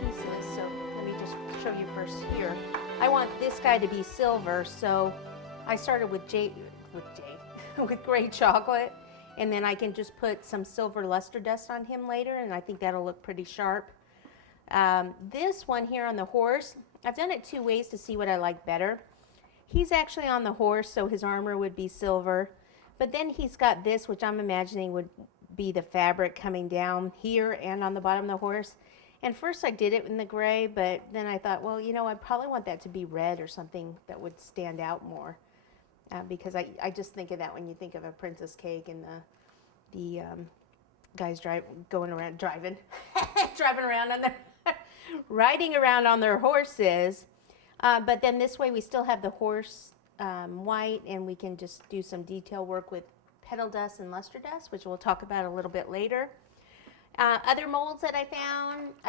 pieces. So let me just show you first here. I want this guy to be silver, so I started with with gray chocolate, and then I can just put some silver luster dust on him later, and I think that'll look pretty sharp. This one here on the horse, I've done it two ways to see what I like better. He's actually on the horse, so his armor would be silver, but then he's got this, which I'm imagining would be the fabric coming down here and on the bottom of the horse. And first I did it in the gray, but then I thought, well, you know, I probably want that to be red or something that would stand out more. Because I just think of that when you think of a princess cake and the guys driving around on their riding around on their horses. But then this way we still have the horse white, and we can just do some detail work with petal dust and luster dust, which we'll talk about a little bit later. Other molds that I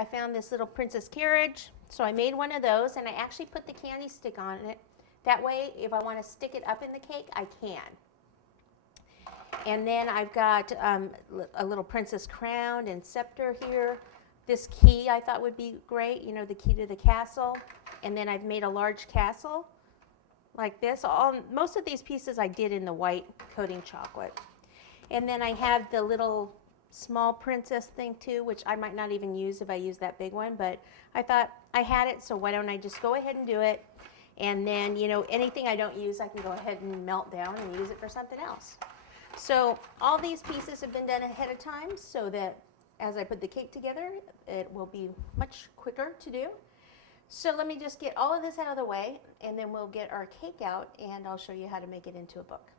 found this little princess carriage. So I made one of those, and I actually put the candy stick on it. That way, if I want to stick it up in the cake, I can. And then I've got a little princess crown and scepter here. This key I thought would be great, you know, the key to the castle. And then I've made a large castle like this. Most of these pieces I did in the white coating chocolate. And then I have the little small princess thing too, which I might not even use if I use that big one, but I thought I had it, so why don't I just go ahead and do it. And then, you know, anything I don't use, I can go ahead and melt down and use it for something else. So all these pieces have been done ahead of time so that as I put the cake together, it will be much quicker to do. So let me just get all of this out of the way, and then we'll get our cake out, and I'll show you how to make it into a book.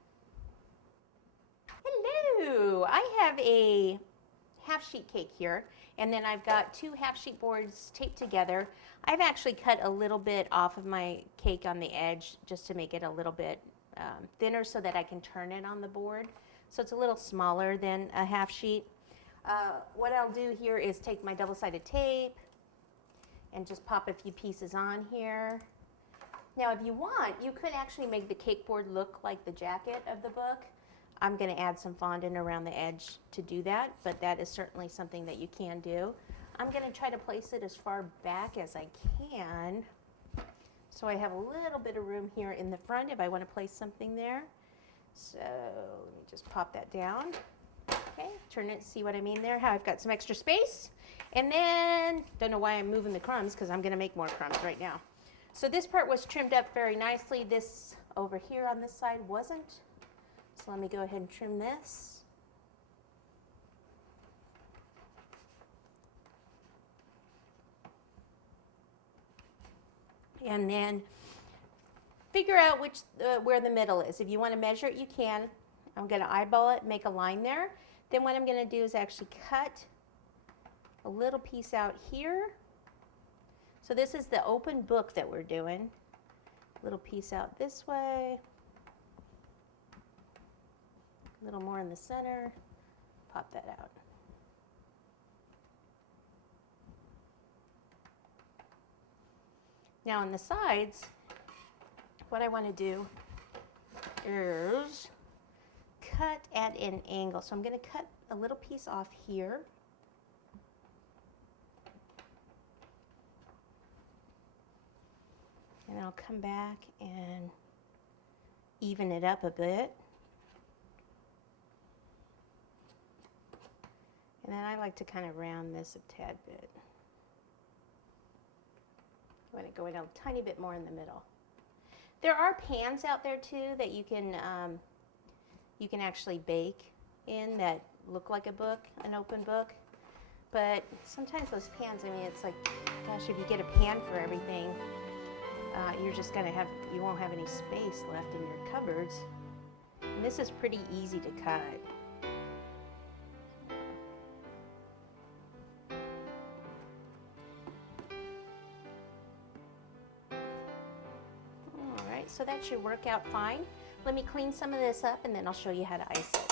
Hello! I have a half-sheet cake here, and then I've got two half-sheet boards taped together. I've actually cut a little bit off of my cake on the edge just to make it a little bit thinner so that I can turn it on the board. So it's a little smaller than a half-sheet. What I'll do here is take my double-sided tape and just pop a few pieces on here. Now, if you want, you could actually make the cake board look like the jacket of the book. I'm going to add some fondant around the edge to do that, but that is certainly something that you can do. I'm going to try to place it as far back as I can, so I have a little bit of room here in the front if I want to place something there. So let me just pop that down. Okay, turn it, see what I mean there, how I've got some extra space. And then, don't know why I'm moving the crumbs, because I'm going to make more crumbs right now. So this part was trimmed up very nicely. This over here on this side wasn't. So let me go ahead and trim this. And then figure out where the middle is. If you want to measure it, you can. I'm going to eyeball it, make a line there. Then what I'm going to do is actually cut a little piece out here. So this is the open book that we're doing. Little piece out this way. A little more in the center. Pop that out. Now on the sides, what I want to do is cut at an angle. So I'm going to cut a little piece off here. And then I'll come back and even it up a bit. And then I like to kind of round this a tad bit. I want it going a tiny bit more in the middle. There are pans out there too that you can actually bake in that look like a book, an open book. But sometimes those pans, I mean, it's like, gosh, if you get a pan for everything, you're just gonna have, you won't have any space left in your cupboards. And this is pretty easy to cut. So that should work out fine. Let me clean some of this up and then I'll show you how to ice it.